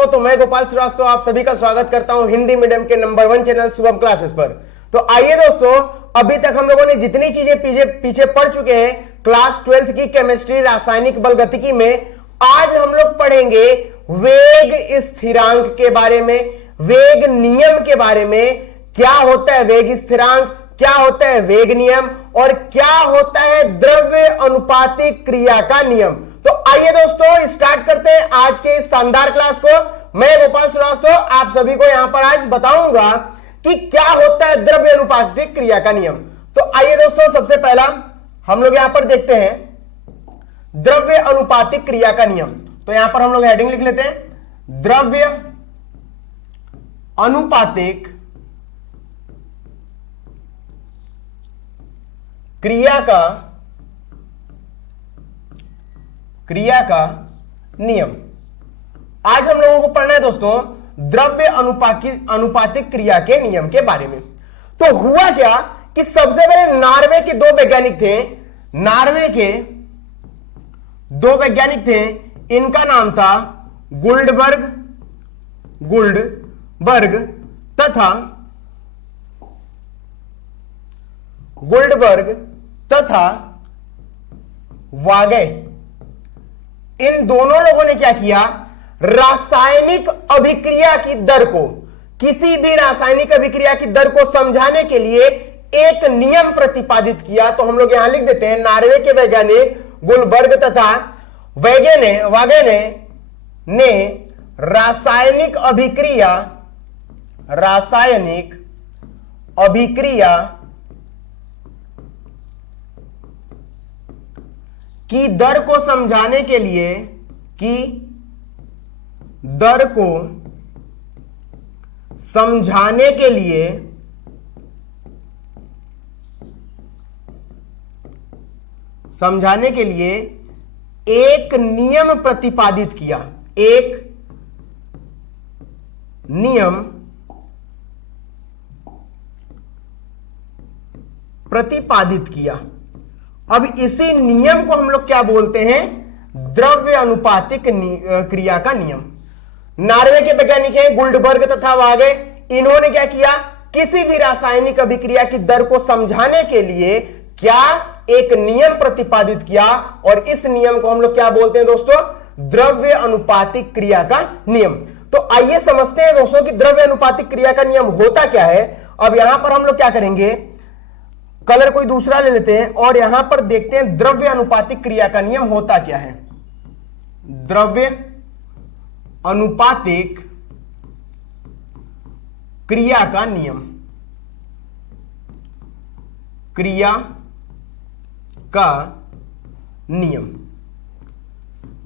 हो तो मैं गोपाल श्रीवास्तव आप सभी का स्वागत करता हूं हिंदी मीडियम के नंबर 1 चैनल शुभम क्लासेस पर। तो आइए दोस्तों, अभी तक हम लोगों ने जितनी चीजें पीछे पढ़ चुके हैं क्लास 12th की केमिस्ट्री रासायनिक बल गतिकी में, आज हम लोग पढ़ेंगे वेग स्थिरांक के बारे में, वेग नियम के बारे में। क्या होता है वेग स्थिरांक, क्या होता है वेग नियम और क्या होता है द्रव्य अनुपातिक क्रिया का नियम। तो आइए दोस्तों स्टार्ट करते हैं आज के इस शानदार क्लास को। मैं गोपाल श्रीवास्तव आप सभी को यहां पर आज बताऊंगा कि क्या होता है द्रव्य अनुपातिक क्रिया का नियम। तो आइए दोस्तों, सबसे पहला हम लोग यहां पर देखते हैं द्रव्य अनुपातिक क्रिया का नियम। तो यहां पर हम लोग हेडिंग लिख लेते हैं, द्रव्य अनुपातिक क्रिया का नियम। आज हम लोगों को पढ़ना है दोस्तों द्रव्य अनुपातिक क्रिया के नियम के बारे में। तो हुआ क्या कि सबसे पहले नॉर्वे के दो वैज्ञानिक थे, नॉर्वे के दो वैज्ञानिक थे, इनका नाम था गुल्डबर्ग तथा वागे। इन दोनों लोगों ने क्या किया, रासायनिक अभिक्रिया की दर को, किसी भी रासायनिक अभिक्रिया की दर को समझाने के लिए एक नियम प्रतिपादित किया। तो हम लोग यहां लिख देते हैं, नॉर्वे के वैज्ञानिक गुलबर्ग तथा वागे ने रासायनिक अभिक्रिया की दर को समझाने के लिए एक नियम प्रतिपादित किया, एक नियम प्रतिपादित किया। अब इसी नियम को हम लोग क्या बोलते हैं, द्रव्य अनुपातिक क्रिया का नियम। नॉर्वे के वैज्ञानिक हैं गुल्डबर्ग तथा वागे, इन्होंने क्या किया, किसी भी रासायनिक अभिक्रिया की दर को समझाने के लिए क्या एक नियम प्रतिपादित किया, और इस नियम को हम लोग क्या बोलते हैं दोस्तों, द्रव्य अनुपातिक क्रिया का नियम। तो आइए समझते हैं दोस्तों कि द्रव्य अनुपातिक क्रिया का नियम होता क्या है। अब यहां पर हम लोग क्या करेंगे, कलर कोई दूसरा ले लेते हैं और यहां पर देखते हैं द्रव्य अनुपातिक क्रिया का नियम होता क्या है। द्रव्य अनुपातिक क्रिया का नियम, क्रिया का नियम।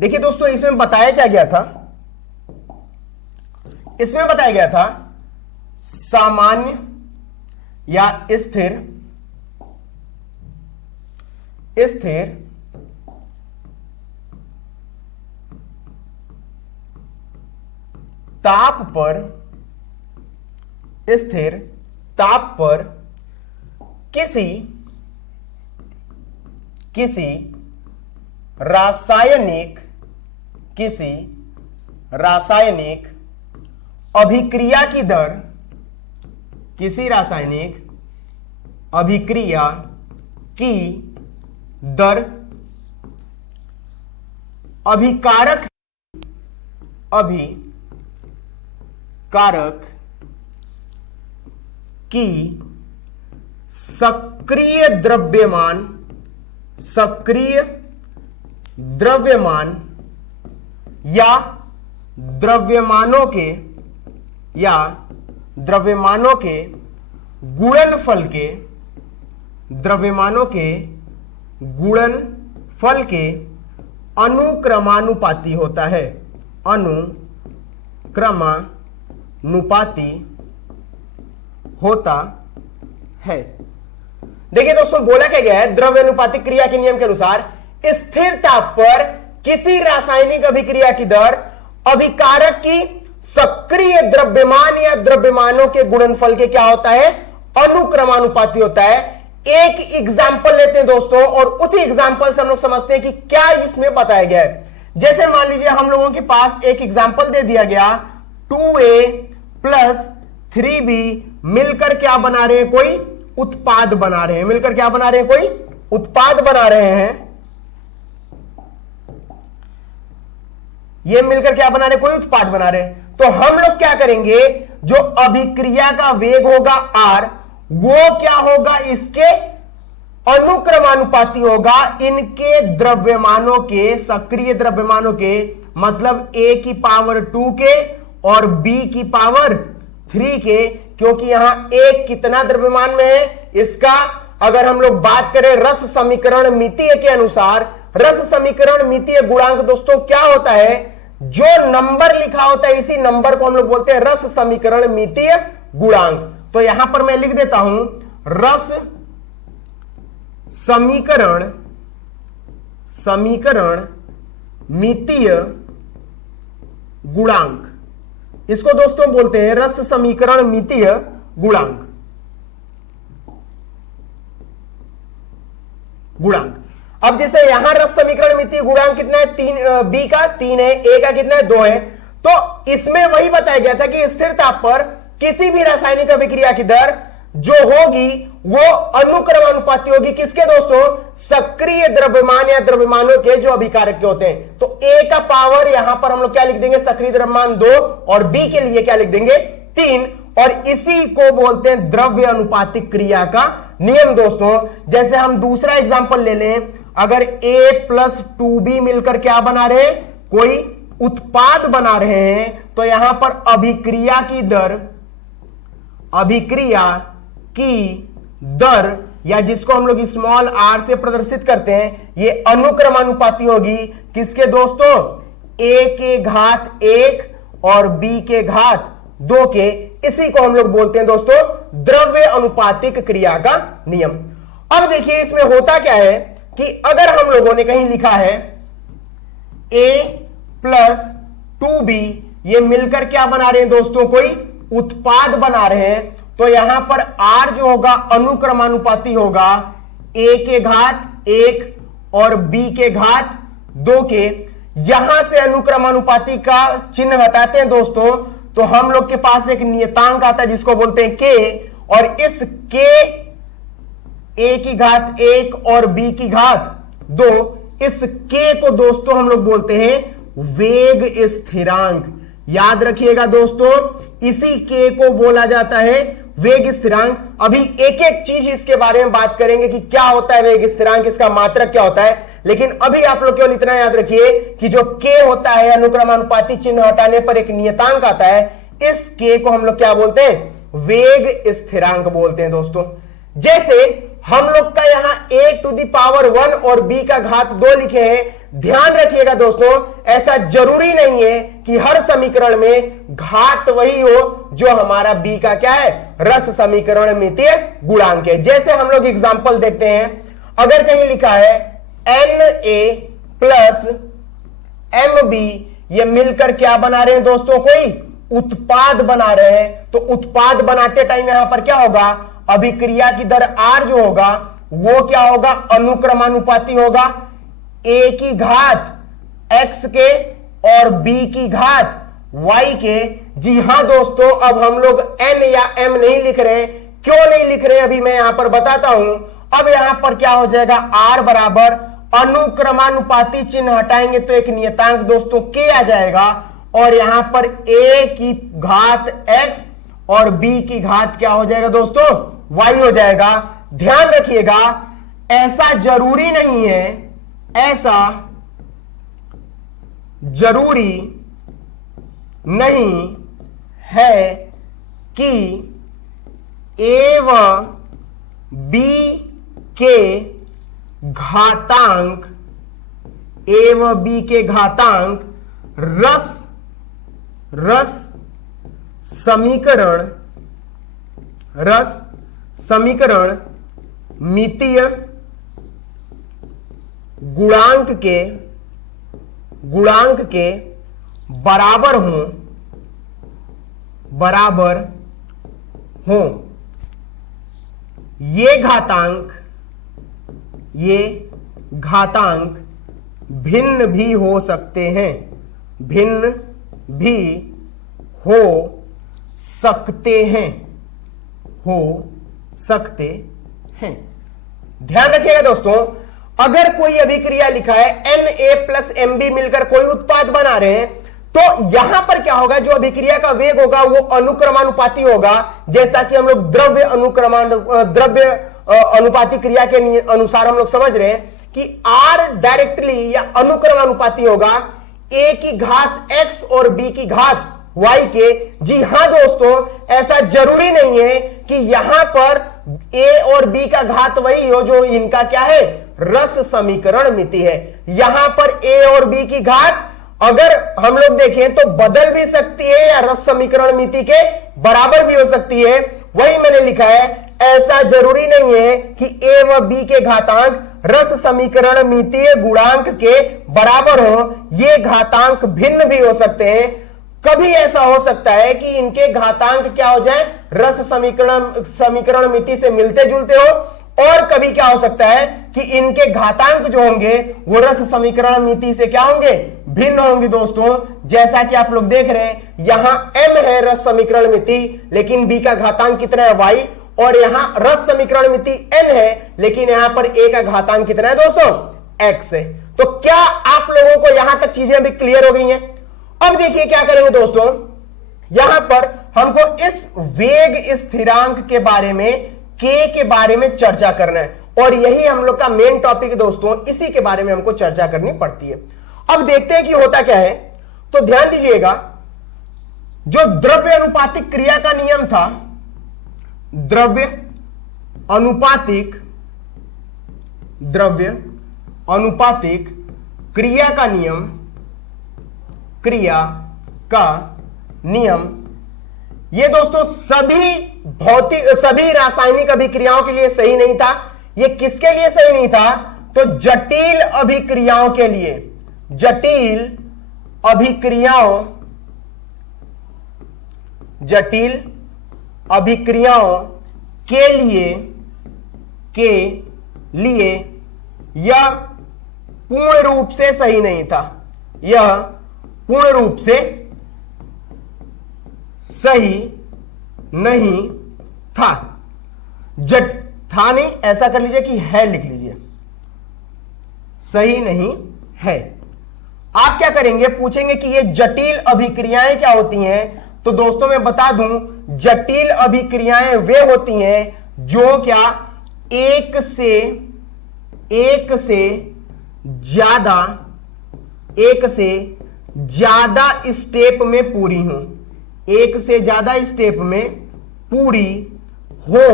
देखिए दोस्तों, इसमें बताया क्या गया था, इसमें बताया गया था सामान्य या स्थिर ताप पर किसी रासायनिक अभिक्रिया की दर, किसी रासायनिक अभिक्रिया की दर अभिकारक की सक्रिय द्रव्यमान या द्रव्यमानों के गुणनफल के अनुक्रमानुपाती होता है, अनुक्रमानुपाती होता है। देखिए दोस्तों, बोला क्या गया है, द्रव्य अनुपातिक क्रिया के नियम के अनुसार स्थिर ताप पर किसी रासायनिक अभिक्रिया की दर अभिकारक की सक्रिय द्रव्यमान या द्रव्यमानों के गुणनफल के क्या होता है, अनुक्रमानुपाती होता है। एक एग्जाम्पल लेते हैं दोस्तों और उसी एग्जाम्पल से हम लोग समझते हैं कि क्या इसमें बताया गया है। जैसे मान लीजिए हम लोगों के पास एक एग्जाम्पल दे दिया गया 2a प्लस 3b मिलकर क्या बना रहे हैं, कोई उत्पाद बना रहे हैं। मिलकर क्या बना रहे हैं, कोई उत्पाद बना रहे हैं। ये मिलकर क्या बना रहे, कोई उत्पाद बना रहे हैं। तो हम लोग क्या करेंगे, जो अभिक्रिया का वेग होगा r, वो क्या होगा, इसके अनुक्रमानुपाती होगा इनके द्रव्यमानों के, सक्रिय द्रव्यमानों के, मतलब a की पावर 2 के और b की पावर 3 के, क्योंकि यहां a कितना द्रव्यमान में है, इसका अगर हम लोग बात करें रस समीकरण मितीय के अनुसार, रस समीकरण मितीय गुणांक दोस्तों क्या होता है, जो नंबर लिखा होता है इसी नंबर को हम लोग बोलते हैं रस समीकरण मितीय गुणांक। तो यहां पर मैं लिख देता हूं रस समीकरण मितीय गुणांक, इसको दोस्तों बोलते हैं रस समीकरण मितीय गुणांक। अब जैसे यहां रस समीकरण मितीय गुणांक कितना है, 3, b का 3 है, a का कितना है, 2 है। तो इसमें वही बताया गया था कि स्थिर ताप पर किसी भी रासायनिक अभिक्रिया की दर जो होगी वो अनुक्रमानुपाती होगी किसके दोस्तों, सक्रिय द्रव्यमान या द्रव्यमानों के जो अभिकारक के होते हैं। तो a का पावर यहां पर हम लोग क्या लिख देंगे, सक्रिय द्रव्यमान 2, और b के लिए क्या लिख देंगे, 3, और इसी को बोलते हैं द्रव्य अनुपातिक क्रिया का नियम दोस्तों। जैसे हम दूसरा एग्जांपल ले लें, अगर a प्लस 2b मिलकर क्या बना रहे हैं, कोई उत्पाद बना रहे हैं, तो यहां पर अभिक्रिया की दर या जिसको हम लोग स्मॉल r से प्रदर्शित करते हैं, ये अनुक्रमानुपाती होगी किसके दोस्तों, a के घात 1 और b के घात 2 के। इसी को हम लोग बोलते हैं दोस्तों द्रव्य अनुपातिक क्रिया का नियम। अब देखिए इसमें होता क्या है कि अगर हम लोगों ने कहीं लिखा है a प्लस 2b, ये मिलकर क्या बना रहे हैं दोस्तों, कोई उत्पाद बना रहे हैं, तो यहां पर r जो होगा अनुक्रमानुपाती होगा a के घात 1 और b के घात 2 के। यहां से अनुक्रमानुपाती का चिन्ह हटाते हैं दोस्तों, तो हम लोग के पास एक नियतांक आता है जिसको बोलते हैं k, और इस k, a की घात 1 और b की घात 2, इस k को दोस्तों हम लोग बोलते हैं वेग स्थिरांक। याद रखिएगा दोस्तों, इसी k को बोला जाता है वेग स्थिरांक। अभी एक एक चीज इसके बारे में बात करेंगे कि क्या होता है वेग स्थिरांक, इसका मात्रक क्या होता है, लेकिन अभी आप लोग केवल इतना याद रखिए कि जो k होता है अनुक्रमानुपाती चिन्ह हटाने पर एक नियतांक आता है, इस k को हम लोग क्या बोलते हैं, वेग स्थिरांक बोलते हैं दोस्तों। जैसे हम लोग का यहां a टू दी पावर 1 और b का घात 2 लिखे हैं। ध्यान रखिएगा दोस्तों, ऐसा जरूरी नहीं है कि हर समीकरण में घात वही हो जो हमारा b का क्या है, रस समीकरण मितीय गुणांक है। जैसे हम लोग एग्जांपल देखते हैं, अगर कहीं लिखा है Na प्लस Mb, ये मिलकर क्या बना रहे हैं दोस्तों, कोई उत्पाद बना रहे हैं। तो उत्पाद बनाते टाइम यहां पर क्या होगा, अभिक्रिया की दर r जो होगा वो क्या होगा, अनुक्रमानुपाती होगा a की घात x के और b की घात y के। जी हां दोस्तों, अब हम लोग n या m नहीं लिख रहे। क्यों नहीं लिख रहे अभी मैं यहां पर बताता हूं। अब यहां पर क्या हो जाएगा, r बराबर अनुक्रमानुपाती चिन्ह हटाएंगे तो एक नियतांक दोस्तों k आ जाएगा, और यहां पर a की घात x और b की घात क्या हो जाएगा दोस्तों, y हो जाएगा। ध्यान रखिएगा, ऐसा जरूरी नहीं है, ऐसा जरूरी नहीं है कि a व b के घातांक, a व b के घातांक रस समीकरण मितीय गुणांक के बराबर हों। ये घातांक भिन्न भी हो सकते हैं, भिन्न भी हो सकते हैं, हो सकते हैं। ध्यान रखिएगा दोस्तों, अगर कोई अभिक्रिया लिखा है Na+Mb मिलकर कोई उत्पाद बना रहे हैं, तो यहां पर क्या होगा, जो अभिक्रिया का वेग होगा वो अनुक्रमानुपाती होगा, जैसा कि हम लोग द्रव्य अनुपाती क्रिया के अनुसार हम लोग समझ रहे हैं कि R डायरेक्टली या अनुक्रमानुपाती होगा A की घात x और B की घात y के। जी हां दोस्तों, ऐसा जरूरी नहीं है कि यहां पर A और B का घात वही हो जो इनका क्या है, रस समीकरण मिति है। यहां पर A और B की घात अगर हम लोग देखें तो बदल भी सकती है या रस समीकरण मिति के बराबर भी हो सकती है। वही मैंने लिखा है, ऐसा जरूरी नहीं है कि A व B के घातांक रस समीकरण मितीय गुणांक के बराबर हो, ये घातांक भिन्न भी हो सकते हैं। कभी ऐसा हो सकता है कि इनके घातांक क्या हो जाए, रस समीकरण मिति से मिलते जुलते हो, और कभी क्या हो सकता है कि इनके घातांक जो होंगे वो रस समीकरण मिति से क्या होंगे, भिन्न होंगे। दोस्तों जैसा कि आप लोग देख रहे हैं, यहां m है रस समीकरण मिति, लेकिन b का घातांक कितना है, y, और यहां रस समीकरण मिति n है, लेकिन यहां पर a का घातांक कितना है दोस्तों, x है। तो क्या आप लोगों को यहां तक चीजें अभी क्लियर हो गई हैं? अब देखिए क्या करेंगे दोस्तों, यहां पर हमको इस वेग स्थिरांक के बारे में, k के बारे में चर्चा करना है, और यही हम लोग का मेन टॉपिक है दोस्तों, इसी के बारे में हमको चर्चा करनी पड़ती है। अब देखते हैं कि होता क्या है। तो ध्यान दीजिएगा, जो द्रव्य अनुपातिक क्रिया का नियम था, द्रव्य अनुपातिक क्रिया का नियम, ये दोस्तों सभी रासायनिक अभिक्रियाओं के लिए सही नहीं था। ये किसके लिए सही नहीं था, तो जटिल अभिक्रियाओं के लिए, जटिल अभिक्रियाओं के लिए यह पूर्ण रूप से सही नहीं था, यह पूर्ण रूप से सही नहीं था। था नहीं, ऐसा कर लीजिए कि है लिख लीजिए, सही नहीं है। आप क्या करेंगे, पूछेंगे कि ये जटिल अभिक्रियाएं क्या होती हैं, तो दोस्तों मैं बता दूं, जटिल अभिक्रियाएं वे होती हैं जो क्या एक से ज्यादा स्टेप में पूरी हो, एक से ज्यादा स्टेप में पूरी हो,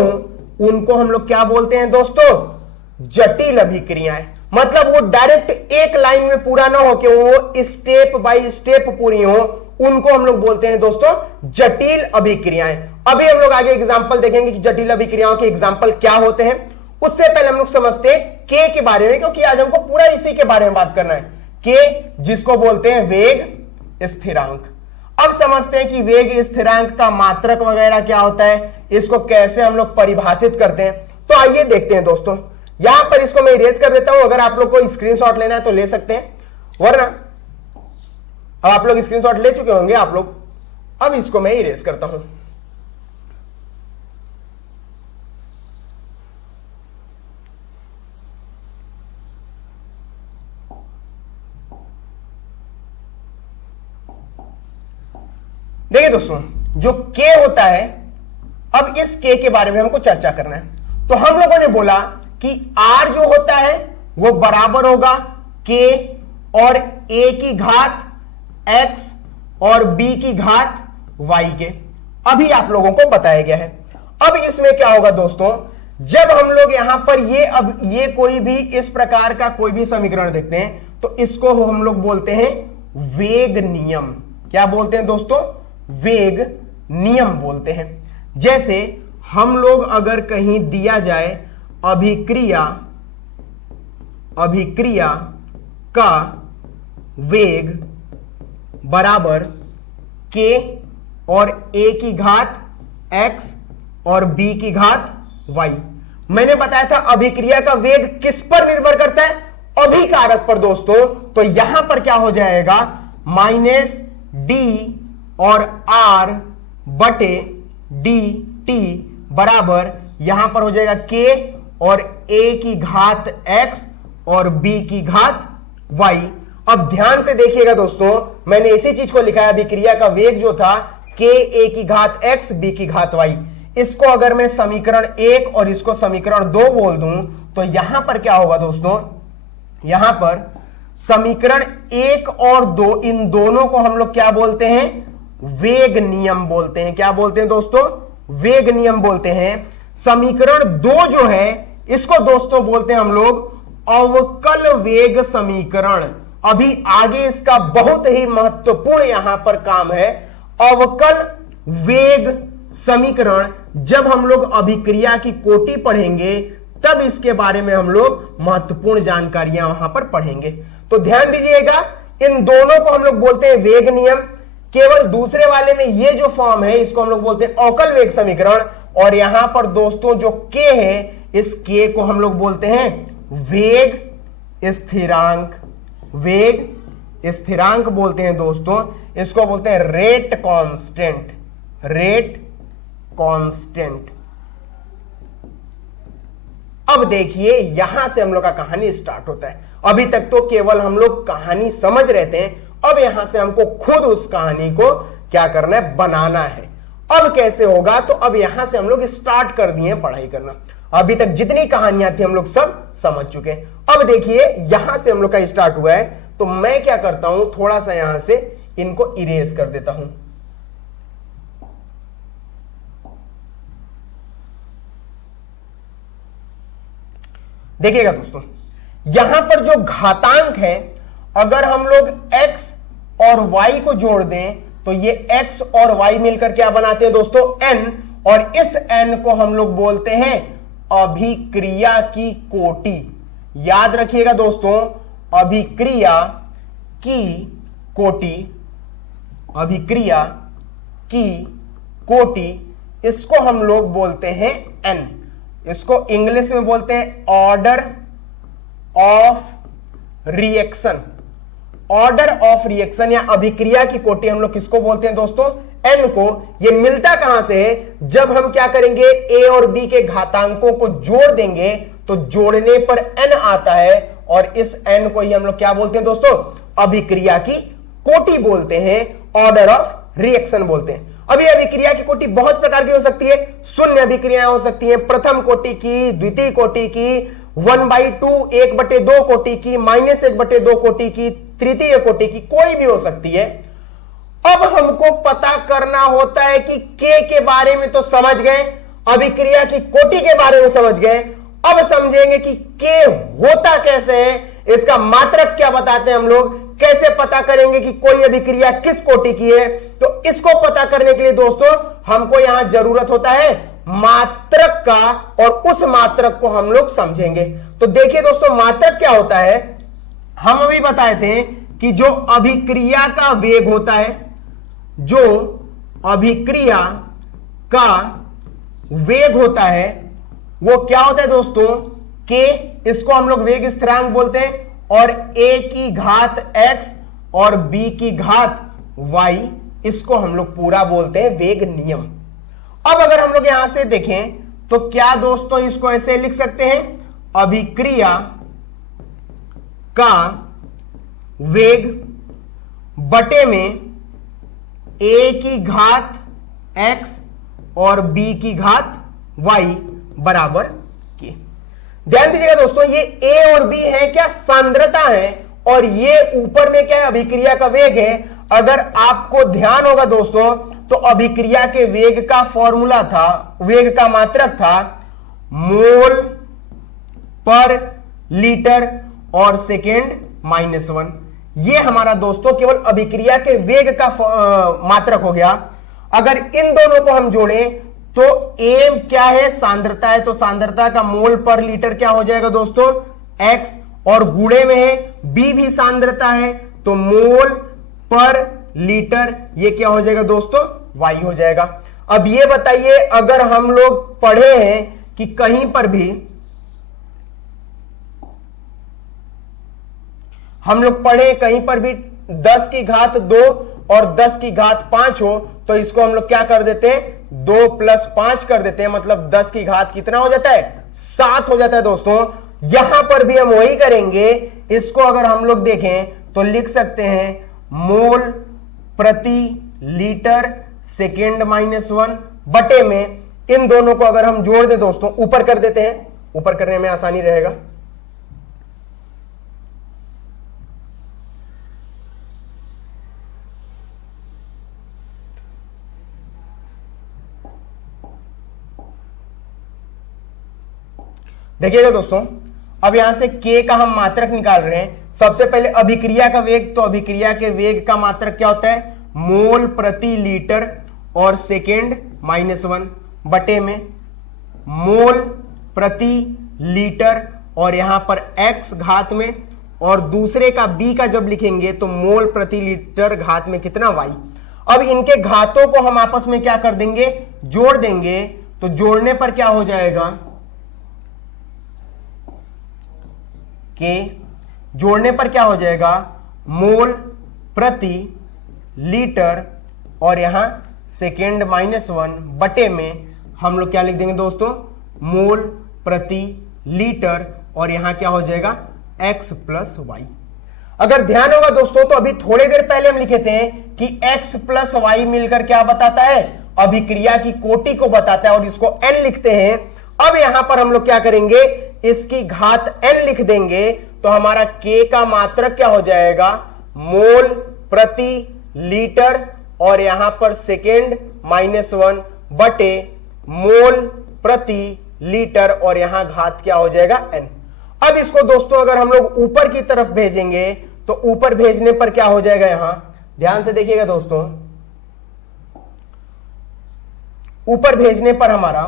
उनको हम लोग क्या बोलते हैं दोस्तों, जटिल अभिक्रियाएं। मतलब वो डायरेक्ट एक लाइन में पूरा ना हो के वो स्टेप बाय स्टेप पूरी हो, उनको हम लोग बोलते हैं दोस्तों जटिल अभिक्रियाएं। अभी हम लोग आगे एग्जांपल देखेंगे कि जटिल अभिक्रियाओं के एग्जांपल क्या होते हैं। उससे पहले हम लोग समझते हैं के के बारे में, क्योंकि आज हमको पूरा इसी के बारे में बात करना है। के जिसको बोलते हैं वेग स्थिरांक। अब समझते हैं कि वेग स्थिरांक का मात्रक वगैरह क्या होता है, इसको कैसे हम लोग परिभाषित करते हैं। तो आइए देखते हैं दोस्तों, यहां पर इसको मैं इरेज कर देता हूं, अगर आप लोग को स्क्रीनशॉट लेना है तो ले सकते हैं, वरना अब आप लोग स्क्रीनशॉट ले चुके होंगे आप लोग। अब इसको मैं इरेज करता हूं। देखिए दोस्तों, जो के होता है, अब इस के के बारे में हमको चर्चा करना है। तो हम लोगों ने बोला कि आर जो होता है वो बराबर होगा के और ए की घात एक्स और बी की घात वाई के। अभी आप लोगों को बताया गया है। अब इसमें क्या होगा दोस्तों, जब हम लोग यहां पर ये कोई भी इस प्रकार का कोई भी समीकरण देखते हैं तो इसको हम लोग बोलते हैं वेग नियम। क्या बोलते हैं दोस्तों, वेग नियम बोलते हैं। जैसे हम लोग अगर कहीं दिया जाए अभिक्रिया का वेग बराबर के और ए की घात एक्स और बी की घात वाई। मैंने बताया था अभिक्रिया का वेग किस पर निर्भर करता है, अभिकारक पर दोस्तों, तो यहां पर क्या हो जाएगा, माइनस डी और आर बटे डी टी बराबर यहां पर हो जाएगा के और ए की घात एक्स और बी की घात वाई। अब ध्यान से देखिएगा दोस्तों, मैंने इसी चीज को लिखा है, अभिक्रिया का वेग जो था के ए की घात एक्स बी की घात वाई। इसको अगर मैं समीकरण 1 और इसको समीकरण 2 बोल दूं तो यहां पर क्या होगा दोस्तों, यहां पर समीकरण 1 और 2 इन दोनों को हम लोग क्या बोलते हैं, वेग नियम बोलते हैं। क्या बोलते हैं दोस्तों, वेग नियम बोलते हैं। समीकरण 2 जो है इसको दोस्तों बोलते हैं हम लोग अवकल वेग समीकरण। अभी आगे इसका बहुत ही महत्वपूर्ण यहां पर काम है, अवकल वेग समीकरण। जब हम लोग अभिक्रिया की कोटि पढ़ेंगे तब इसके बारे में हम लोग महत्वपूर्ण जानकारियां वहां पर पढ़ेंगे। तो ध्यान दीजिएगा, इन दोनों को हम लोग बोलते हैं वेग नियम। केवल दूसरे वाले में ये जो फॉर्म है इसको हम लोग बोलते हैं अवकल वेग समीकरण। और यहां पर दोस्तों जो के है, इस के को हम लोग बोलते हैं वेग स्थिरांक। वेग स्थिरांक बोलते हैं दोस्तों, इसको बोलते हैं रेट कांस्टेंट। Rate constant. अब देखिए यहां से हम लोग का कहानी स्टार्ट होता है। अभी तक तो केवल हम लोग कहानी समझ रहे थे, अब यहां से हमको खुद उस कहानी को क्या करना है, बनाना है। अब कैसे होगा, तो अब यहां से हम लोग स्टार्ट कर दिए पढ़ाई करना। अभी तक जितनी कहानियां थी हम लोग सब समझ चुके हैं। अब देखिए यहां से हम लोग का स्टार्ट हुआ है, तो मैं क्या करता हूं, थोड़ा सा यहां से इनको इरेज कर देता हूं। देखिएगा दोस्तों, यहां पर जो घातांक है, अगर हम लोग x और y को जोड़ दें तो ये x और y मिलकर क्या बनाते हैं दोस्तों, n। और इस n को हम लोग बोलते हैं अभिक्रिया की कोटि। याद रखिएगा दोस्तों, अभिक्रिया की कोटि, अभिक्रिया की कोटि, इसको हम लोग बोलते हैं n। इसको इंग्लिश में बोलते हैं order of reaction. Order of reaction या अभिक्रिया की कोटि हम लोग किसको बोलते हैं दोस्तों, n को। ये मिलता कहां से है, जब हम क्या करेंगे, a और b के घातांकों को जोड़ देंगे तो जोड़ने पर n आता है, और इस n को ही हम लोग क्या बोलते हैं दोस्तों, अभिक्रिया की कोटि बोलते हैं, ऑर्डर ऑफ रिएक्शन बोलते हैं। अभी अभिक्रिया की कोटि बहुत प्रकार की हो सकती है। शून्य अभिक्रियाएं हो सकती हैं, प्रथम कोटि की, द्वितीय कोटि की, 1/2 1/2 कोटि की, -1/2 कोटि की, तृतीय कोटि की, कोई भी हो सकती है। अब हमको पता करना होता है कि के बारे में तो समझ गए, अभिक्रिया की कोटि के बारे में समझ गए। अब समझेंगे कि के होता कैसे है, इसका मात्रक क्या बताते हैं हम लोग, कैसे पता करेंगे कि कोई अभिक्रिया किस कोटि की है। तो इसको पता करने के लिए दोस्तों हमको यहां जरूरत होता है मात्रक का, और उस मात्रक को हम लोग समझेंगे। तो देखिए दोस्तों, मात्रक क्या होता है, हम अभी बताए थे कि जो अभिक्रिया का वेग होता है, जो अभिक्रिया का वेग होता है वो क्या होता है दोस्तों, के, इसको हम लोग वेग स्थिरांक बोलते हैं, और a की घात x और b की घात y, इसको हम लोग पूरा बोलते हैं वेग नियम। अब अगर हम लोग यहां से देखें तो क्या दोस्तों इसको ऐसे लिख सकते हैं, अभिक्रिया का वेग बटे में a की घात x और b की घात y बराबर की। ध्यान दीजिएगा दोस्तों, ये a और b है क्या, सांद्रता है, और ये ऊपर में क्या है, अभिक्रिया का वेग है। अगर आपको ध्यान होगा दोस्तों, तो अभिक्रिया के वेग का फॉर्मूला था, वेग का मात्रक था मोल पर लीटर और सेकेंड -1। ये हमारा दोस्तों केवल अभिक्रिया के वेग का मात्रक हो गया। अगर इन दोनों को हम जोड़ें तो a क्या है, सांद्रता है, तो सांद्रता का मोल पर लीटर क्या हो जाएगा दोस्तों, x, और गुणे में है b भी सांद्रता है, तो मोल पर लीटर ये क्या हो जाएगा दोस्तों, y हो जाएगा। अब ये बताइए, अगर हम लोग पढ़े हैं कि कहीं पर भी हम लोग पढ़े कहीं पर भी 10 की घात 2 और 10 की घात 5 हो तो इसको हम लोग क्या कर देते हैं 2 + 5 कर देते हैं, मतलब 10 की घात कितना हो जाता है 7 हो जाता है दोस्तों। यहां पर भी हम वही करेंगे, इसको अगर हम लोग देखें तो लिख सकते हैं मोल प्रति लीटर सेकेंड -1 बटे में, इन दोनों को अगर हम जोड़ दे दोस्तों, ऊपर कर देते हैं, ऊपर करने में आसानी रहेगा। देखिएगा दोस्तों, अब यहां से k का हम मात्रक निकाल रहे हैं। सबसे पहले अभिक्रिया का वेग, तो अभिक्रिया के वेग का मात्रक क्या होता है मोल प्रति लीटर और सेकेंड -1 बटे में मोल प्रति लीटर और यहां पर x घात में, और दूसरे का b का जब लिखेंगे तो मोल प्रति लीटर घात में कितना y। अब इनके घातों को हम आपस में क्या कर देंगे जोड़ देंगे, तो जोड़ने पर क्या हो जाएगा के, जोड़ने पर क्या हो जाएगा मोल प्रति लीटर और यहां सेकेंड -1 बटे में हम लोग क्या लिख देंगे दोस्तों मोल प्रति लीटर और यहां क्या हो जाएगा x + y। अगर ध्यान होगा दोस्तों तो अभी थोड़ी देर पहले हम लिखे थे कि x + y मिलकर क्या बताता है अभिक्रिया की कोटि को बताता है और इसको n लिखते हैं। अब यहां पर हम लोग क्या करेंगे इसकी घात n लिख देंगे, तो हमारा k का मात्रक क्या हो जाएगा मोल प्रति लीटर और यहां पर सेकेंड -1 बटे मोल प्रति लीटर और यहां घात क्या हो जाएगा n। अब इसको दोस्तों अगर हम लोग ऊपर की तरफ भेजेंगे तो ऊपर भेजने पर क्या हो जाएगा, यहां ध्यान से देखिएगा दोस्तों, ऊपर भेजने पर हमारा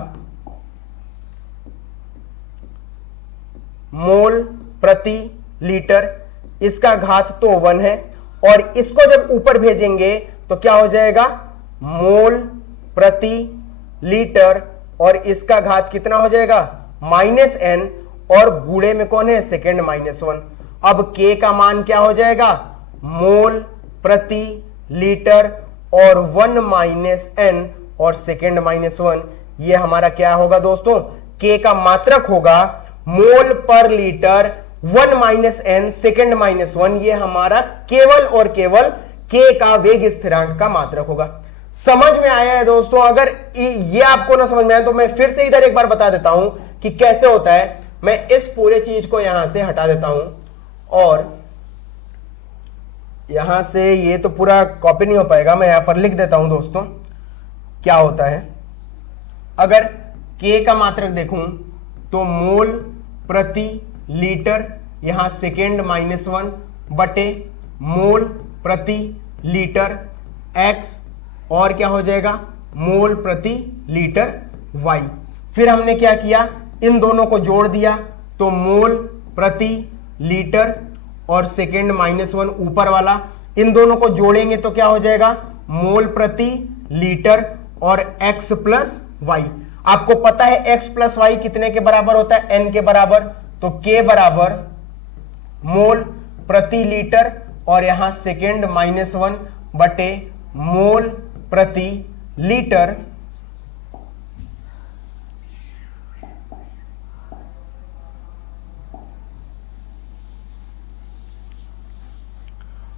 मोल प्रति लीटर, इसका घात तो 1 है, और इसको जब ऊपर भेजेंगे तो क्या हो जाएगा मोल प्रति लीटर और इसका घात कितना हो जाएगा -n, और गुणे में कौन है सेकेंड -1। अब k का मान क्या हो जाएगा मोल प्रति लीटर और 1 - n और सेकेंड -1, ये हमारा क्या होगा दोस्तों k का मात्रक होगा मोल पर लीटर 1 - n सेकेंड -1, ये हमारा केवल और केवल k का वेग स्थिरांक का मात्रक होगा। समझ में आया है दोस्तों? अगर ये आपको ना समझ में आया तो मैं फिर से इधर एक बार बता देता हूं कि कैसे होता है। मैं इस पूरे चीज को यहां से हटा देता हूं और यहां से ये तो पूरा कॉपी नहीं हो पाएगा, मैं यहां पर लिख देता हूं दोस्तों क्या होता है। अगर k का मात्रक देखूं तो मोल प्रति लीटर, यहां सेकेंड -1 बटे मोल प्रति लीटर x और क्या हो जाएगा मोल प्रति लीटर y। फिर हमने क्या किया इन दोनों को जोड़ दिया तो मोल प्रति लीटर और सेकेंड -1 ऊपर वाला, इन दोनों को जोड़ेंगे तो क्या हो जाएगा मोल प्रति लीटर और x + y। आपको पता है x + y कितने के बराबर होता है n के बराबर, तो k बराबर मोल प्रति लीटर और यहां सेकेंड -1 बटे मोल प्रति लीटर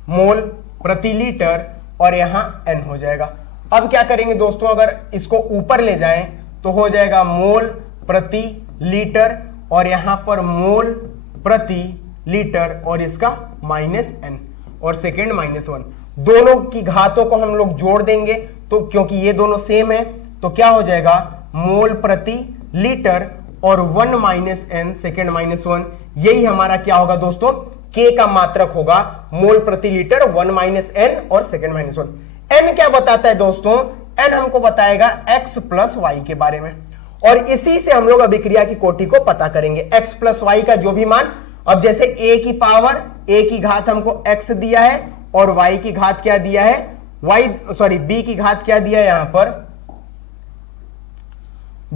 मोल प्रति लीटर और यहां n हो जाएगा। अब क्या करेंगे दोस्तों, अगर इसको ऊपर ले जाएं तो हो जाएगा मोल प्रति लीटर और यहां पर मोल प्रति लीटर और इसका -n और सेकेंड -1, दोनों की घातों को हम लोग जोड़ देंगे तो क्योंकि ये दोनों सेम है तो क्या हो जाएगा मोल प्रति लीटर और 1 - n सेकेंड -1, यही हमारा क्या होगा दोस्तों k का मात्रक होगा मोल प्रति लीटर 1 - n और सेकेंड -1। n क्या बताता है दोस्तों, n हमको बताएगा x + y के बारे में, और इसी से हम लोग अभिक्रिया की कोटि को पता करेंगे। x + y का जो भी मान, अब जैसे a की पावर a की घात हमको x दिया है और y की घात क्या दिया है b की घात क्या दिया है, यहां पर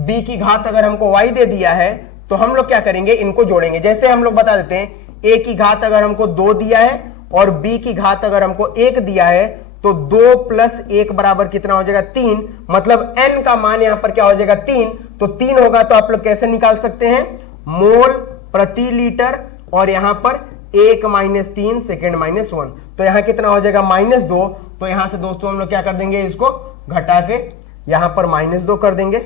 b की घात अगर हमको y दे दिया है तो हम लोग क्या करेंगे इनको जोड़ेंगे। जैसे हम लोग बता देते हैं ए की घात अगर हमको 2 दिया है और बी की घात अगर हमको 1 दिया है तो 2 प्लस 1 बराबर कितना हो जाएगा 3, मतलब n का मान यहां पर क्या हो जाएगा 3, तो 3 होगा तो आप लोग कैसे निकाल सकते हैं, मोल प्रति लीटर और यहां पर 1 - 3 सेकेंड -1, तो यहां कितना हो जाएगा -2, तो यहां से दोस्तों हम लोग क्या कर देंगे, इसको घटा के यहां पर -2 कर देंगे,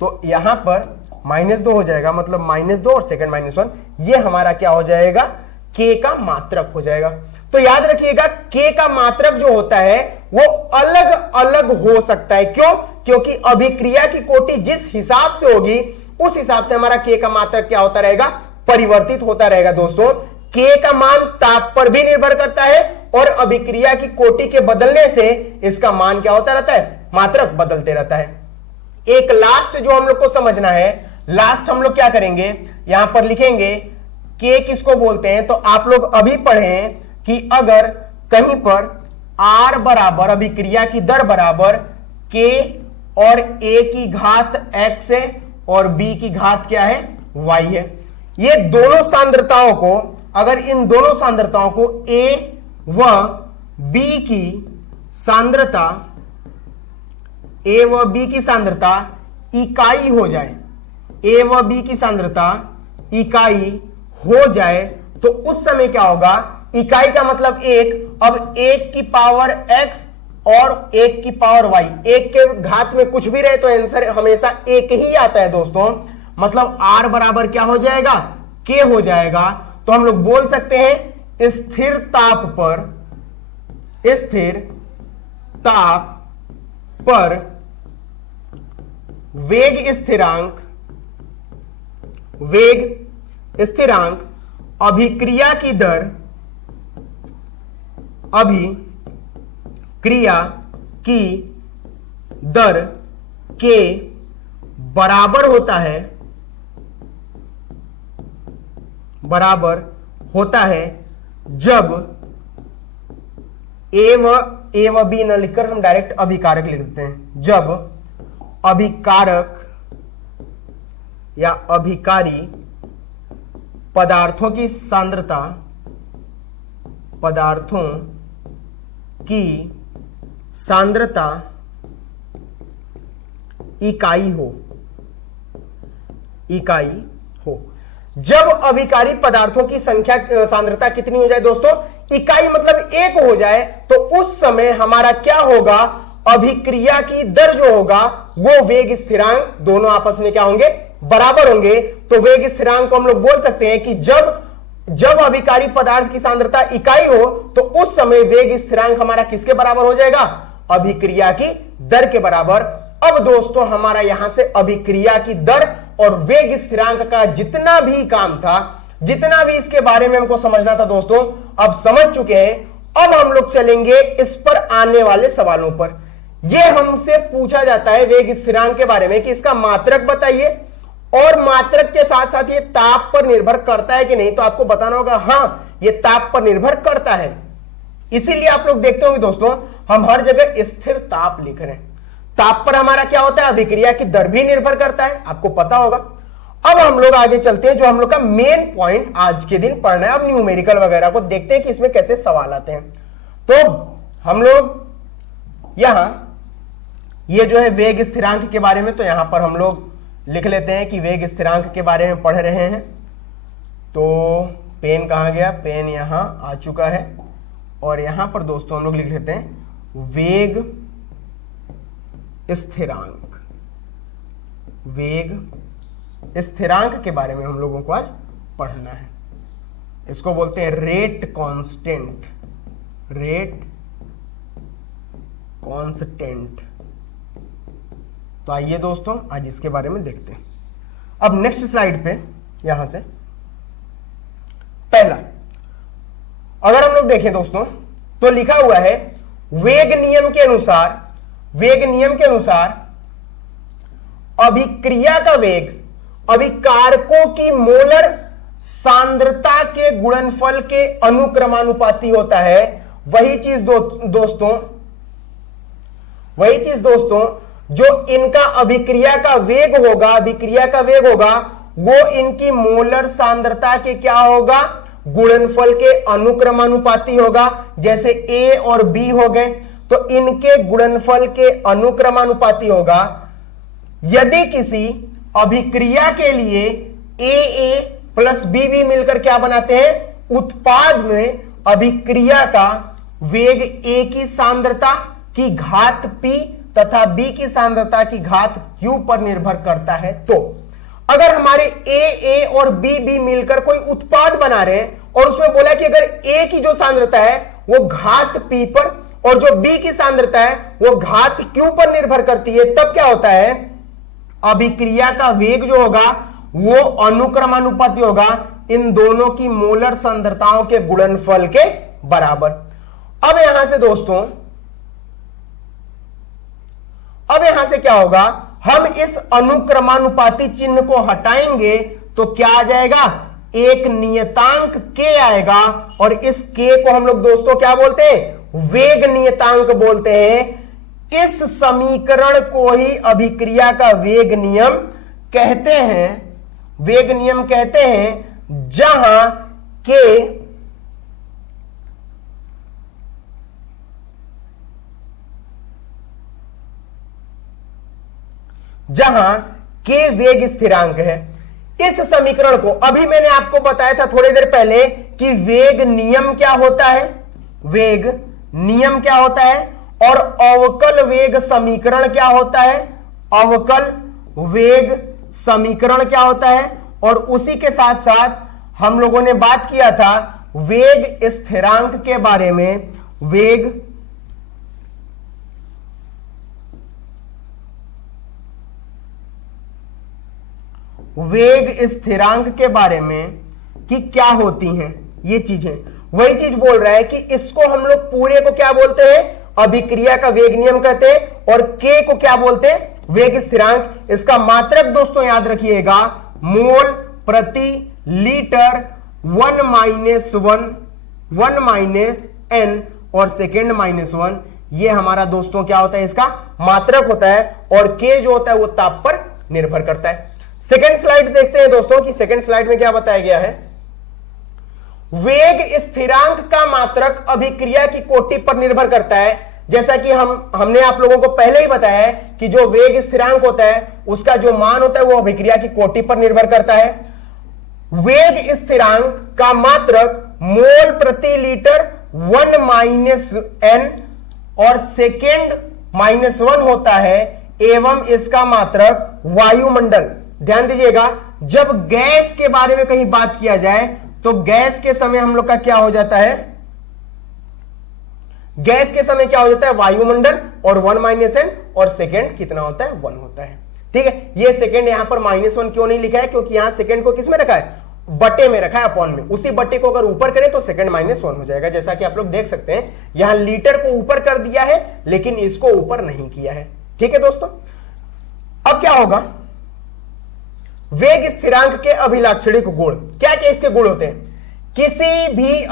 तो यहां पर -2 हो जाएगा, मतलब -2 और सेकेंड -1, ये हमारा क्या हो जाएगा, k का मात्रक हो जाएगा। तो याद रखिएगा k का मात्रक जो होता है वो अलग अलग हो सकता है, क्यों, क्योंकि अभिक्रिया की कोटि जिस हिसाब से होगी उस हिसाब से हमारा k का मात्रक क्या होता रहेगा, परिवर्तित होता रहेगा। दोस्तों k का मान ताप पर भी निर्भर करता है और अभिक्रिया की कोटि के बदलने से इसका मान क्या होता रहता है, मात्रक बदलते रहता है। एक लास्ट जो हम लोग को समझना है, लास्ट हम लोग क्या करेंगे, यहां पर लिखेंगे k किसको बोलते हैं, तो आप लोग अभी पढ़े हैं कि अगर कहीं पर r बराबर अभिक्रिया की दर बराबर k और a की घात x है और b की घात क्या है, y है, ये दोनों सांद्रताओं को, अगर इन दोनों सांद्रताओं को a व b की सांद्रता, a व b की सांद्रता इकाई हो जाए, a व b की सांद्रता इकाई हो जाए, तो उस समय क्या होगा, इकाई का मतलब 1, अब 1 की पावर x और 1 की पावर y, 1 के घात में कुछ भी रहे तो आंसर हमेशा 1 ही आता है दोस्तों, मतलब r बराबर क्या हो जाएगा, k हो जाएगा। तो हम लोग बोल सकते हैं स्थिर ताप पर वेग स्थिरांक अभिक्रिया की दर के बराबर होता है जब ए व बी न लिखकर हम डायरेक्ट अभिकारक लिख देते हैं, जब अभिकारक या अभिकारी पदार्थों की सांद्रता इकाई हो। जब अभिकारी पदार्थों की सांद्रता कितनी हो जाए दोस्तों, इकाई मतलब 1 हो जाए, तो उस समय हमारा क्या होगा, अभिक्रिया की दर जो होगा वो वेग स्थिरांक दोनों आपस में क्या होंगे, बराबर होंगे। तो वेग स्थिरांक को हम लोग बोल सकते हैं कि जब अभिकारी पदार्थ की सांद्रता इकाई हो तो उस समय वेग स्थिरांक हमारा किसके बराबर हो जाएगा, अभिक्रिया की दर के बराबर। अब दोस्तों हमारा यहां से अभिक्रिया की दर और वेग स्थिरांक का जितना भी काम था, जितना भी इसके बारे में हमको समझना था दोस्तों, अब समझ चुके हैं। अब हम लोग चलेंगे इस पर आने वाले सवालों पर। यह हमसे पूछा जाता है वेग स्थिरांक के बारे में कि इसका मात्रक बताइए, और मात्रक के साथ साथ ये ताप पर निर्भर करता है कि नहीं, तो आपको बताना होगा हां ये ताप पर निर्भर करता है। इसीलिए आप लोग देखते होंगे दोस्तों हम हर जगह स्थिर ताप लिख रहे हैं। ताप पर हमारा क्या होता है, अभिक्रिया की दर भी निर्भर करता है, आपको पता होगा। अब हम लोग आगे चलते हैं, जो हम लोग का मेन पॉइंट आज के दिन पढ़ना है। अब न्यूमेरिकल वगैरह को देखते हैं कि इसमें कैसे सवाल आते हैं। तो हम लोग यहां ये जो है वेग स्थिरांक के बारे में, तो यहां पर हम लोग लिख लेते हैं कि वेग स्थिरांक के बारे में पढ़ रहे हैं। तो पेन कहां गया, पेन यहां आ चुका है, और यहां पर दोस्तों हम लोग लिख लेते हैं वेग स्थिरांक। वेग स्थिरांक के बारे में हम लोगों को आज पढ़ना है। इसको बोलते हैं रेट कांस्टेंट, रेट कांस्टेंट। तो आइए दोस्तों आज इसके बारे में देखते हैं। अब नेक्स्ट स्लाइड पे यहां से पहला अगर हम लोग देखें दोस्तों तो लिखा हुआ है वेग नियम के अनुसार अभिक्रिया का वेग अभिकारकों की मोलर सांद्रता के गुणनफल के अनुक्रमानुपाती होता है। वही चीज दोस्तों जो इनका अभिक्रिया का वेग होगा वो इनकी मोलर सांद्रता के क्या होगा, गुणनफल के अनुक्रमानुपाती होगा। जैसे ए और बी हो गए तो इनके गुणनफल के अनुक्रमानुपाती होगा। यदि किसी अभिक्रिया के लिए ए प्लस बी मिलकर क्या बनाते हैं, उत्पाद में अभिक्रिया का वेग ए की सांद्रता की घात पी तथा बी की सांद्रता की घात क्यू पर निर्भर करता है। तो अगर हमारे ए और बी मिलकर कोई उत्पाद बना रहे हैं और उसमें बोला कि अगर ए की जो सांद्रता है वो घात पी पर और जो बी की सांद्रता है वो घात क्यू पर निर्भर करती है, तब क्या होता है, अभिक्रिया का वेग जो होगा वो अनुक्रमानुपाती होगा इन दोनों की मोलर सांद्रताओं के गुणनफल के बराबर। अब यहां से दोस्तों, अब यहां से क्या होगा, हम इस अनुक्रमानुपाती चिन्ह को हटाएंगे तो क्या आ जाएगा, एक नियतांक के आएगा और इस के को हम लोग दोस्तों क्या बोलते हैं, वेग नियतांक बोलते हैं। इस समीकरण को ही अभिक्रिया का वेग नियम कहते हैं। वेग नियम कहते हैं जहां के वेग स्थिरांक है। इस समीकरण को अभी मैंने आपको बताया था थोड़ी देर पहले कि वेग नियम क्या होता है, वेग नियम क्या होता है और अवकल वेग समीकरण क्या होता है, अवकल वेग समीकरण क्या होता है। और उसी के साथ साथ हम लोगों ने बात किया था वेग स्थिरांक के बारे में, वेग स्थिरांक के बारे में कि क्या होती हैं ये चीजें। वही चीज बोल रहा है कि इसको हम लोग पूरे को क्या बोलते हैं, अभिक्रिया का वेग नियम कहते हैं और के को क्या बोलते हैं, वेग स्थिरांक। इसका मात्रक दोस्तों याद रखिएगा, मोल प्रति लीटर 1 माइनस एन और सेकेंड -1। ये हमारा दोस्तों क्या होता है, इसका मात्रक होता है और के जो होता है वो ताप पर निर्भर करता है। सेकेंड स्लाइड देखते हैं दोस्तों कि सेकेंड स्लाइड में क्या बताया गया है। वेग स्थिरांक का मात्रक अभिक्रिया की कोटि पर निर्भर करता है। जैसा कि हमने आप लोगों को पहले ही बताया है कि जो वेग स्थिरांक होता है उसका जो मान होता है वो अभिक्रिया की कोटि पर निर्भर करता है। वेग स्थिरांक का मात्रक मोल प्रति लीटर 1 माइनस एन और सेकेंड -1 होता है एवं इसका मात्रक वायुमंडल। ध्यान दीजिएगा, जब गैस के बारे में कहीं बात किया जाए तो गैस के समय हम लोग का क्या हो जाता है, गैस के समय क्या हो जाता है, वायुमंडल और 1 माइनस एन और सेकेंड कितना होता है, 1 होता है। ठीक है, ये सेकेंड यहां पर -1 क्यों नहीं लिखा है, क्योंकि यहां सेकेंड को किस में रखा है, बटे में रखा है, अपॉन में। उसी बटे को अगर ऊपर करें तो सेकेंड -1 हो जाएगा। जैसा कि आप लोग देख सकते हैं यहां लीटर को ऊपर कर दिया है लेकिन इसको ऊपर नहीं किया है। ठीक है दोस्तों, अब क्या होगा, वेग स्थिरांक के अभिलाक्षणिक गुण, क्या क्या इसके गुण होते हैं। किसी भी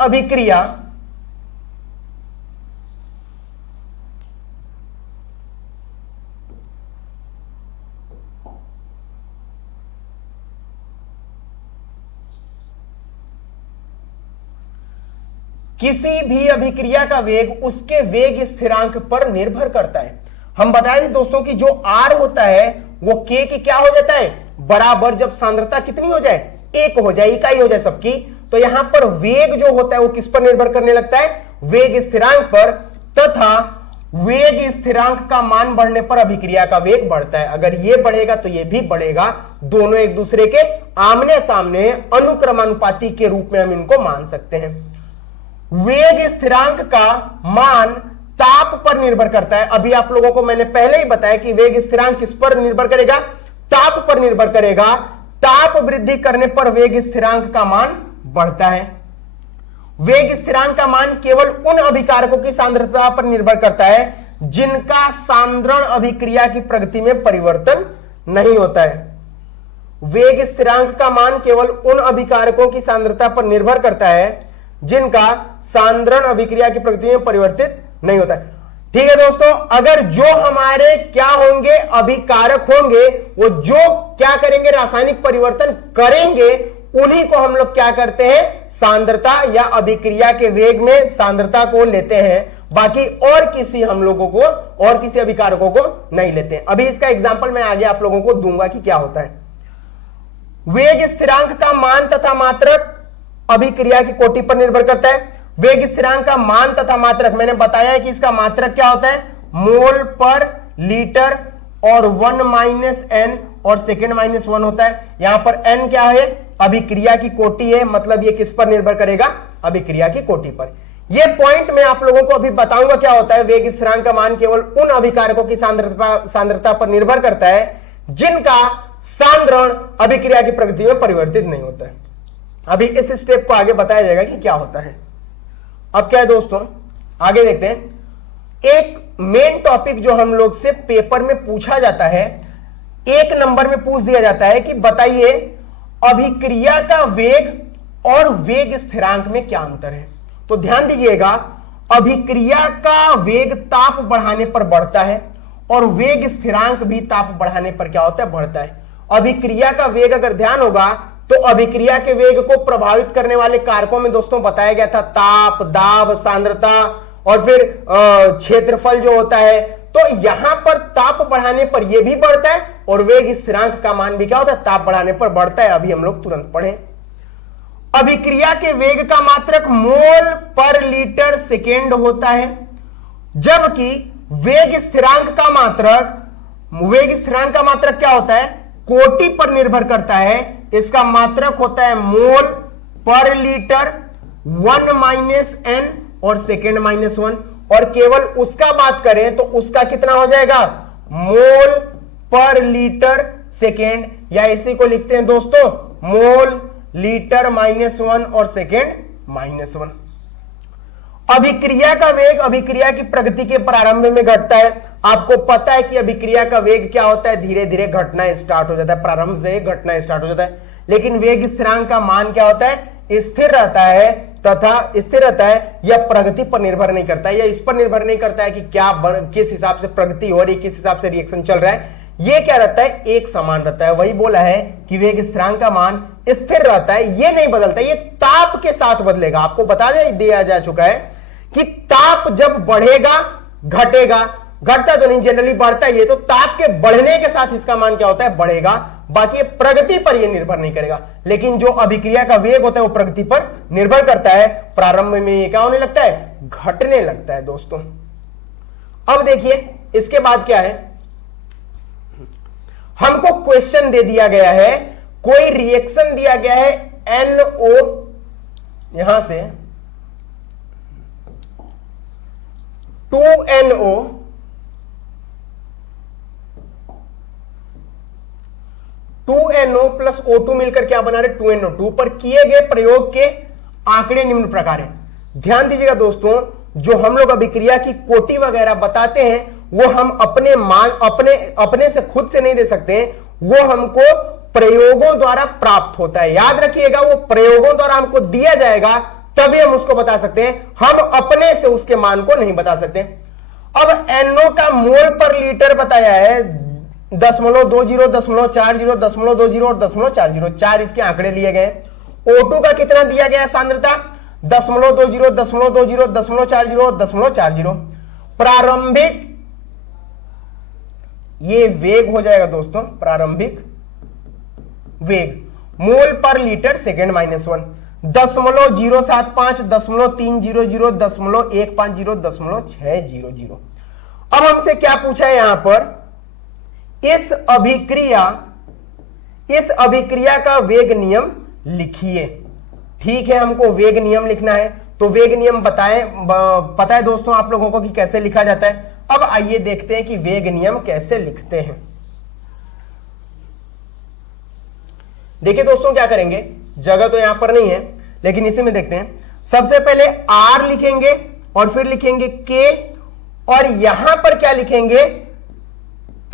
अभिक्रिया का वेग उसके वेग स्थिरांक पर निर्भर करता है। हम बताए थे दोस्तों कि जो R होता है वो K की क्या हो जाता है, बराबर, जब सांद्रता कितनी हो जाए, 1 हो जाए, इकाई हो जाए सबकी। तो यहां पर वेग जो होता है वो किस पर निर्भर करने लगता है, वेग स्थिरांक पर, तथा वेग स्थिरांक का मान बढ़ने पर अभिक्रिया का वेग बढ़ता है। अगर ये बढ़ेगा तो ये भी बढ़ेगा, दोनों एक दूसरे के आमने सामने अनुक्रमानुपाती के रूप में हम इनको मान सकते हैं। वेग स्थिरांक का मान ताप पर निर्भर करता है। अभी आप लोगों को मैंने पहले ही बताया कि वेग स्थिरांक किस पर निर्भर करेगा, ताप पर निर्भर करेगा। ताप वृद्धि करने पर वेग स्थिरांक का मान बढ़ता है। वेग स्थिरांक का मान केवल उन अभिकारकों की सांद्रता पर निर्भर करता है जिनका सांद्रण अभिक्रिया की प्रगति में परिवर्तन नहीं होता है। वेग स्थिरांक का मान केवल उन अभिकारकों की सांद्रता पर निर्भर करता है जिनका सांद्रण अभिक्रिया की प्रगति में परिवर्तित नहीं होता है। ठीक है दोस्तों, अगर जो हमारे क्या होंगे, अभिकारक होंगे, वो जो क्या करेंगे, रासायनिक परिवर्तन करेंगे, उन्हीं को हम लोग क्या करते हैं, सांद्रता या अभिक्रिया के वेग में सांद्रता को लेते हैं। बाकी और किसी हम लोगों को, और किसी अभिकारकों को नहीं लेते हैं। अभी इसका एग्जांपल मैं आगे आप लोगों को दूंगा कि क्या होता है। वेग स्थिरांक का मान तथा मात्रक अभिक्रिया की कोटि पर निर्भर करता है। वेग स्थिरांक का मान तथा मात्रक मैंने बताया है कि इसका मात्रक क्या होता है, मोल पर लीटर, और 1 - n और सेकेंड -1 होता है। यहां पर n क्या है, अभिक्रिया की कोटि है, मतलब ये किस पर निर्भर करेगा, अभिक्रिया की कोटि पर। ये पॉइंट मैं आप लोगों को अभी बताऊंगा क्या होता है। वेग स्थिरांक का मान केवल उन अभिकारकों की सांद्रता पर निर्भर करता है जिनका सांद्रण अभिक्रिया की प्रगति में परिवर्तित नहीं होता है। अभी इस स्टेप को आगे बताया जाएगा कि क्या होता है। अब क्या है दोस्तों, आगे देखते हैं। एक मेन टॉपिक जो हम लोग से पेपर में पूछा जाता है, 1 नंबर में पूछ दिया जाता है कि बताइए अभिक्रिया का वेग और वेग स्थिरांक में क्या अंतर है। तो ध्यान दीजिएगा, अभिक्रिया का वेग ताप बढ़ाने पर बढ़ता है और वेग स्थिरांक भी ताप बढ़ाने पर क्या होता है, बढ़ता है। अभिक्रिया का वेग अगर ध्यान होगा तो अभिक्रिया के वेग को प्रभावित करने वाले कारकों में दोस्तों बताया गया था ताप, दाब, सांद्रता और फिर क्षेत्रफल जो होता है। तो यहां पर ताप बढ़ाने पर यह भी बढ़ता है और वेग स्थिरांक का मान भी क्या होता है, ताप बढ़ाने पर बढ़ता है। अभी हम लोग तुरंत पढ़ें। अभिक्रिया के वेग का मात्रक मोल पर लीटर सेकेंड होता है, जबकि वेग स्थिरांक का मात्रक क्या होता है, कोटि पर निर्भर करता है। इसका मात्रक होता है मोल पर लीटर, 1 - n और सेकेंड -1। और केवल उसका बात करें तो उसका कितना हो जाएगा, मोल पर लीटर सेकेंड, या इसी को लिखते हैं दोस्तों मोल लीटर -1 और सेकेंड -1। अभिक्रिया का वेग अभिक्रिया की प्रगति के प्रारंभ में घटता है। आपको पता है कि अभिक्रिया का वेग क्या होता है, धीरे धीरे घटना स्टार्ट हो जाता है, प्रारंभ से घटना स्टार्ट हो जाता है। लेकिन वेग स्थिरांक का मान क्या होता है, स्थिर रहता है, तथा स्थिर रहता है, यह प्रगति पर निर्भर नहीं करता है, या इस पर निर्भर नहीं करता है कि किस हिसाब से प्रगति हो रही है, किस हिसाब से रिएक्शन चल रहा है। ये क्या रहता है, एक समान रहता है। वही बोला है कि वेग स्थिरांक का मान स्थिर रहता है, ये नहीं बदलता, ये ताप के साथ बदलेगा। आपको बता दिया जा चुका है कि ताप जब बढ़ेगा घटेगा, घटता तो नहीं, जनरली बढ़ता है। ये तो ताप के बढ़ने के साथ इसका मान क्या होता है, बढ़ेगा। बाकी प्रगति पर यह निर्भर नहीं करेगा। लेकिन जो अभिक्रिया का वेग होता है वो प्रगति पर निर्भर करता है। प्रारंभ में ये क्या होने लगता है, घटने लगता है दोस्तों। अब देखिए इसके बाद क्या है, हमको क्वेश्चन दे दिया गया है, कोई रिएक्शन दिया गया है NO, यहां से 2NO प्लस O2 मिलकर क्या बना रहे, 2NO2 पर किए गए प्रयोग के आंकड़े निम्न प्रकार है। ध्यान दीजिएगा दोस्तों, जो हम लोग अभिक्रिया की कोटि वगैरह बताते हैं वो हम अपने से खुद से नहीं दे सकते, वो हमको प्रयोगों द्वारा प्राप्त होता है। याद रखिएगा, वो प्रयोगों द्वारा हमको दिया जाएगा तभी हम उसको बता सकते हैं, हम अपने से उसके मान को नहीं बता सकते। अब NO का मोल पर लीटर बताया है 0.20, 0.40, 0.20 और 0.40, 4 इसके आंकड़े लिए गए। O2 का कितना दिया गया सांद्रता, 0.20, 0.20, 0.40 और 0.40। प्रारंभिक ये वेग हो जाएगा दोस्तों, प्रारंभिक वेग मोल पर लीटर सेकेंड -1, 0.075, 0.300, 0.150, 0.600। अब हमसे क्या पूछा है यहां पर, इस अभिक्रिया का वेग नियम लिखिए। ठीक है, हमको वेग नियम लिखना है, तो वेग नियम पता है दोस्तों आप लोगों को कि कैसे लिखा जाता है। अब आइए देखते हैं कि वेग नियम कैसे लिखते हैं। देखिए दोस्तों क्या करेंगे, जगह तो यहां पर नहीं है लेकिन इसी में देखते हैं। सबसे पहले R लिखेंगे और फिर लिखेंगे K, और यहां पर क्या लिखेंगे,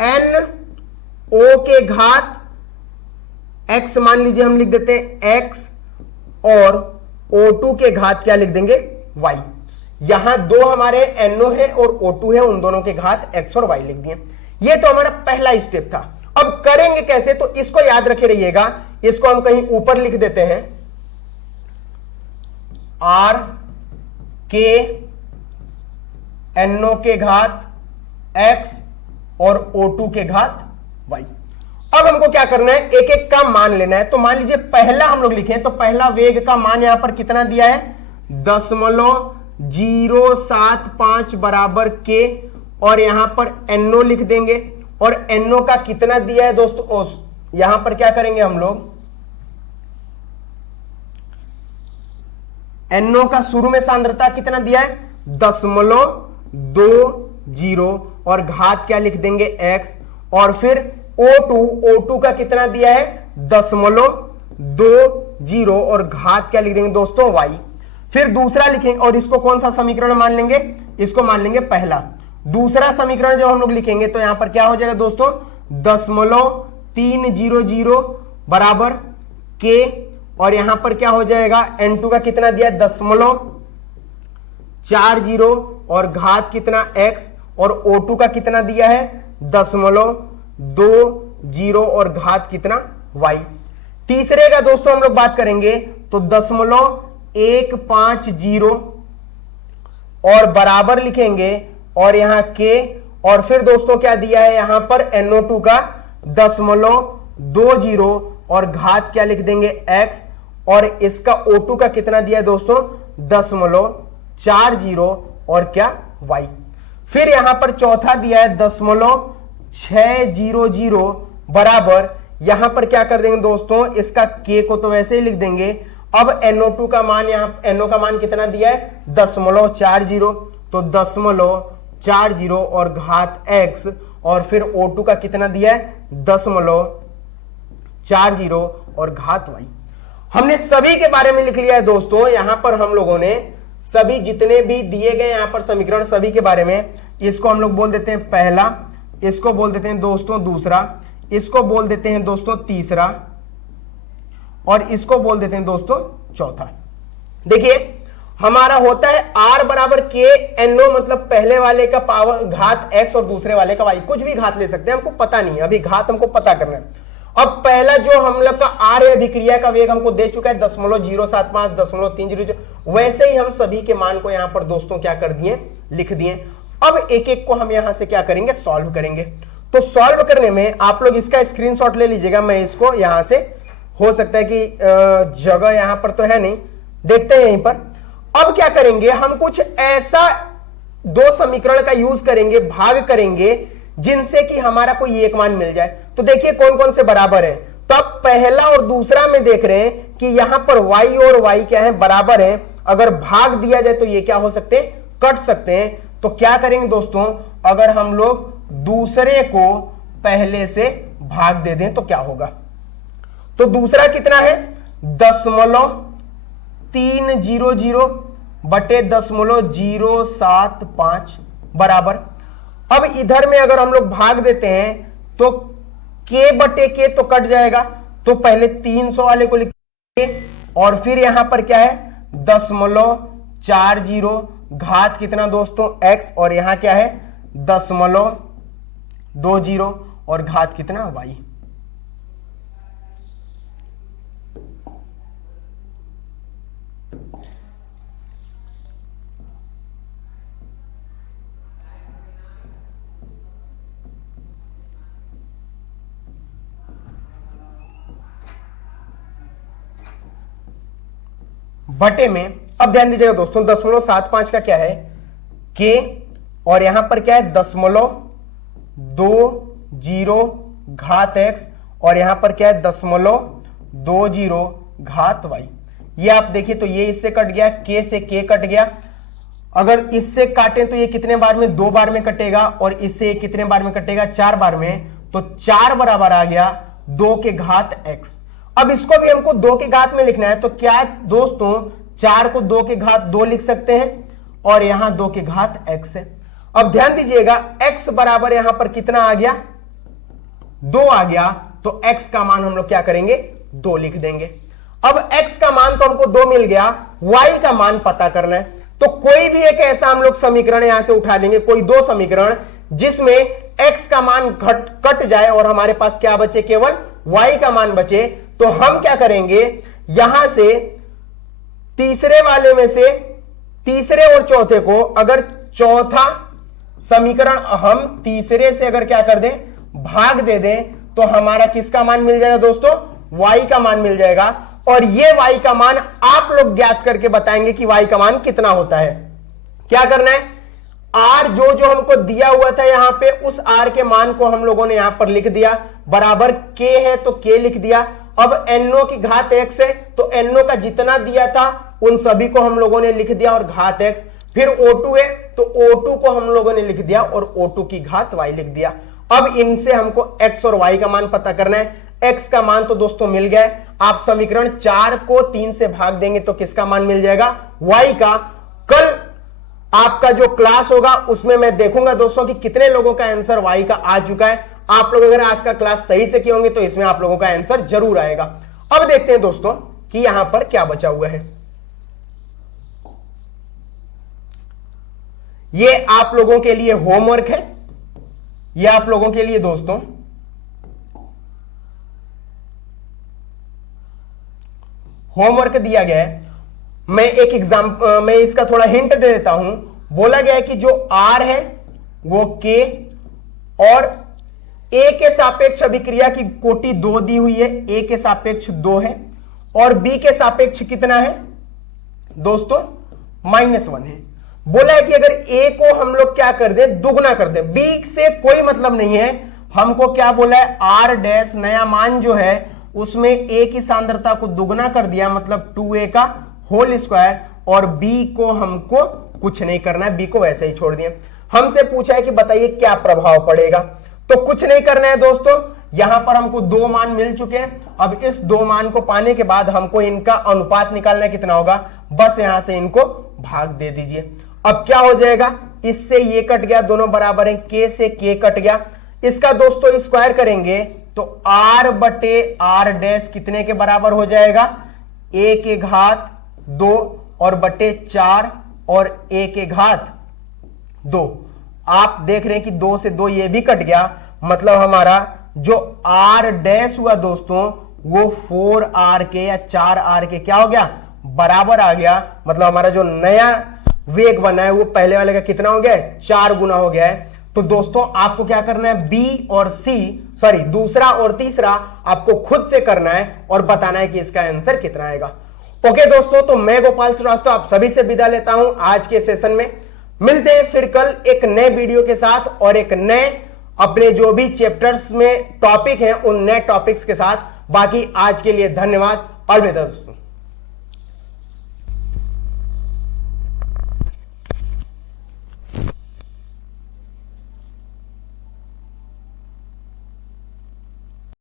NO के घात X मान लीजिए हम लिख देते हैं X, और O2 के घात क्या लिख देंगे Y। यहां दो हमारे NO है और O2 है, उन दोनों के घात x और y लिख दिए। ये तो हमारा पहला स्टेप था। अब करेंगे कैसे, तो इसको याद रखे रहिएगा, इसको हम कहीं ऊपर लिख देते हैं, R के NO के घात x और O2 के घात y। अब हमको क्या करना है, एक एक का मान लेना है। तो मान लीजिए पहला हम लोग लिखें, तो पहला वेग का मान यहां पर कितना दिया है, 0.075 बराबर के, और यहां पर NO लिख देंगे। और NO का कितना दिया है दोस्तों, यहां पर क्या करेंगे हम लोग, NO का शुरू में सांद्रता कितना दिया है, 0.20, और घात क्या लिख देंगे x, और फिर O2 का कितना दिया है, 0.20, और घात क्या लिख देंगे दोस्तों, y। फिर दूसरा लिखेंगे, और इसको कौन सा समीकरण मान लेंगे, इसको मान लेंगे पहला। दूसरा समीकरण जब हम लोग लिखेंगे तो यहां पर क्या हो जाएगा दोस्तों, 0.300 बराबर के, और यहां पर क्या हो जाएगा, N2 का कितना दिया है, 0.40, और घात कितना x, और O2 का कितना दिया है, 0.20, और घात कितना y। तीसरे का दोस्तों हम लोग बात करेंगे तो 0.150, और बराबर लिखेंगे, और यहां के, और फिर दोस्तों क्या दिया है यहां पर, NO2 का 0.20, और घात क्या लिख देंगे x, और इसका O2 का कितना दिया है दोस्तों, 0.40, और क्या y। फिर यहां पर चौथा दिया है 0.600 बराबर, यहां पर क्या कर देंगे दोस्तों, इसका k को तो वैसे ही लिख देंगे। अब NO2 का मान, यहां NO का मान कितना दिया है, 0.40, तो 0.40, और घात x, और फिर O2 का कितना दिया है, 0.40, और घात y। हमने सभी के बारे में लिख लिया है दोस्तों। यहां पर हम लोगों ने सभी जितने भी दिए गए यहां पर समीकरण, सभी के बारे में, इसको हम लोग बोल देते हैं पहला, इसको बोल देते हैं दोस्तों दूसरा, इसको बोल देते हैं दोस्तों तीसरा, और इसको बोल देते हैं दोस्तों चौथा। देखिए हमारा होता है R बराबर के NO, मतलब पहले वाले का पावर घात x और दूसरे वाले का y। कुछ भी घात ले सकते हैं, हमको पता नहीं है, अभी घात हमको पता करना है। अब पहला जो हम लोग का R है, अभिक्रिया का वेग हमको दे चुका है 0.075, 0.300, वैसे ही हम सभी के मान को यहां पर दोस्तों क्या कर दिए, लिख दिए। अब एक एक को हम यहां से क्या करेंगे, सॉल्व करेंगे। तो सॉल्व करने में आप लोग इसका स्क्रीनशॉट ले लीजिएगा, मैं इसको यहां से, हो सकता है कि जगह यहां पर तो है नहीं, देखते हैं यहीं पर। अब क्या करेंगे, हम कुछ ऐसा दो समीकरण का यूज करेंगे, भाग करेंगे, जिनसे कि हमारा कोई एक मान मिल जाए। तो देखिए कौन कौन से बराबर है, तो आप पहला और दूसरा में देख रहे हैं कि यहां पर y और y क्या है, बराबर है। अगर भाग दिया जाए तो ये क्या हो सकते हैं, कट सकते हैं। तो क्या करेंगे दोस्तों, अगर हम लोग दूसरे को पहले से भाग दे दें तो क्या होगा, तो दूसरा कितना है, 0.300 बटे 0.075 बराबर। अब इधर में अगर हम लोग भाग देते हैं तो k बटे k तो कट जाएगा, तो पहले 300 वाले को लिखेंगे, और फिर यहां पर क्या है 0.40, घात कितना दोस्तों x, और यहां क्या है 0.20, और घात कितना y। बटे में, अब ध्यान दीजिएगा दोस्तों, 0.75 का क्या है k, और यहां पर क्या है 0.20 घात x, और यहां पर क्या है 0.20 घात y। ये आप देखिए तो ये इससे कट गया, k से k कट गया। अगर इससे काटें तो ये कितने बार में, 2 बार में कटेगा, और इससे कितने बार में कटेगा, 4 बार में। तो 4 बराबर आ गया 2 के घात x। अब इसको भी हमको 2 के घात में लिखना है, तो क्या दोस्तों 4 को 2 के घात 2 लिख सकते हैं, और यहां 2 के घात x है। अब ध्यान दीजिएगा x बराबर यहां पर कितना आ गया, 2 आ गया, तो x का मान हम लोग क्या करेंगे, 2 लिख देंगे। अब x का मान तो हमको 2 मिल गया, y का मान पता करना है। तो कोई भी एक ऐसा हम लोग समीकरण यहां से उठा लेंगे, कोई दो समीकरण जिसमें x का मान कट जाए और हमारे पास क्या बचे, केवल y का मान बचे। तो हम क्या करेंगे, यहां से तीसरे वाले में से तीसरे और चौथे को, अगर चौथा समीकरण हम तीसरे से अगर क्या कर दें, भाग दे दें, तो हमारा किसका मान मिल जाएगा दोस्तों, y का मान मिल जाएगा। और ये y का मान आप लोग ज्ञात करके बताएंगे कि y का मान कितना होता है। क्या करना है, r जो जो हमको दिया हुआ था यहां पे, उस r के मान को हम लोगों ने यहां पर लिख दिया, बराबर k है तो k लिख दिया। अब no की घात x है तो no का जितना दिया था उन सभी को हम लोगों ने लिख दिया और घात x। फिर O2 है तो O2 को हम लोगों ने लिख दिया और O2 की घात y लिख दिया। अब इनसे हमको x और y का मान पता करना है। x का मान तो दोस्तों मिल गया है, आप समीकरण 4 को 3 से भाग देंगे तो किसका मान मिल जाएगा, y का। कल आपका जो क्लास होगा उसमें मैं देखूंगा दोस्तों कि कितने लोगों का आंसर y का आ चुका है। आप लोग अगर आज का क्लास सही से किए होंगे तो इसमें आप लोगों का आंसर जरूर आएगा। अब देखते हैं दोस्तों कि यहां पर क्या बचा हुआ है। ये आप लोगों के लिए होमवर्क है, ये आप लोगों के लिए दोस्तों होमवर्क दिया गया है। मैं एक मैं इसका थोड़ा हिंट दे देता हूं। बोला गया है कि जो r है वो k और a के सापेक्ष अभिक्रिया की कोटि 2 दी हुई है, a के सापेक्ष 2 है और b के सापेक्ष कितना है दोस्तों, -1 है। बोला है कि अगर a को हम लोग क्या कर दें, दुगना कर दें। b से कोई मतलब नहीं है, हमको क्या बोला है, r डैश नया मान जो है उसमें a की सांद्रता को दुगना कर दिया, मतलब 2a का होल स्क्वायर, और b को हमको कुछ नहीं करना है, b को वैसे ही छोड़ दिया। हमसे पूछा है कि बताइए क्या प्रभाव पड़ेगा, तो कुछ नहीं करना है दोस्तों। यहां पर हमको 2 मान मिल चुके हैं। अब इस 2 मान को पाने के बाद हमको इनका अनुपात निकालना है, कितना होगा, बस यहां से इनको भाग दे दीजिए। अब क्या हो जाएगा, इससे ये कट गया, दोनों बराबर हैं, k से k कट गया। इसका दोस्तों स्क्वायर करेंगे तो r बटे r डैश कितने के बराबर हो जाएगा, a के घात 2 और बटे 4 और a के घात 2। आप देख रहे हैं कि 2 से 2 ये भी कट गया, मतलब हमारा जो r डैश हुआ दोस्तों वो 4r के या 4r के क्या हो गया, बराबर आ गया। मतलब हमारा जो नया वेग बना है वो पहले वाले का कितना हो गया है, 4 गुना हो गया है। तो दोस्तों आपको क्या करना है, बी और सी, सॉरी दूसरा और तीसरा आपको खुद से करना है और बताना है कि इसका आंसर कितना आएगा। ओके दोस्तों, तो मैं गोपाल श्रीवास्तव आप सभी से विदा लेता हूं आज के सेशन में। मिलते हैं फिर कल एक नए वीडियो के साथ और एक नए अपने जो भी चैप्टर्स में टॉपिक हैं उन नए टॉपिक्स के साथ। बाकी आज के लिए धन्यवाद, अलविदा दोस्तों।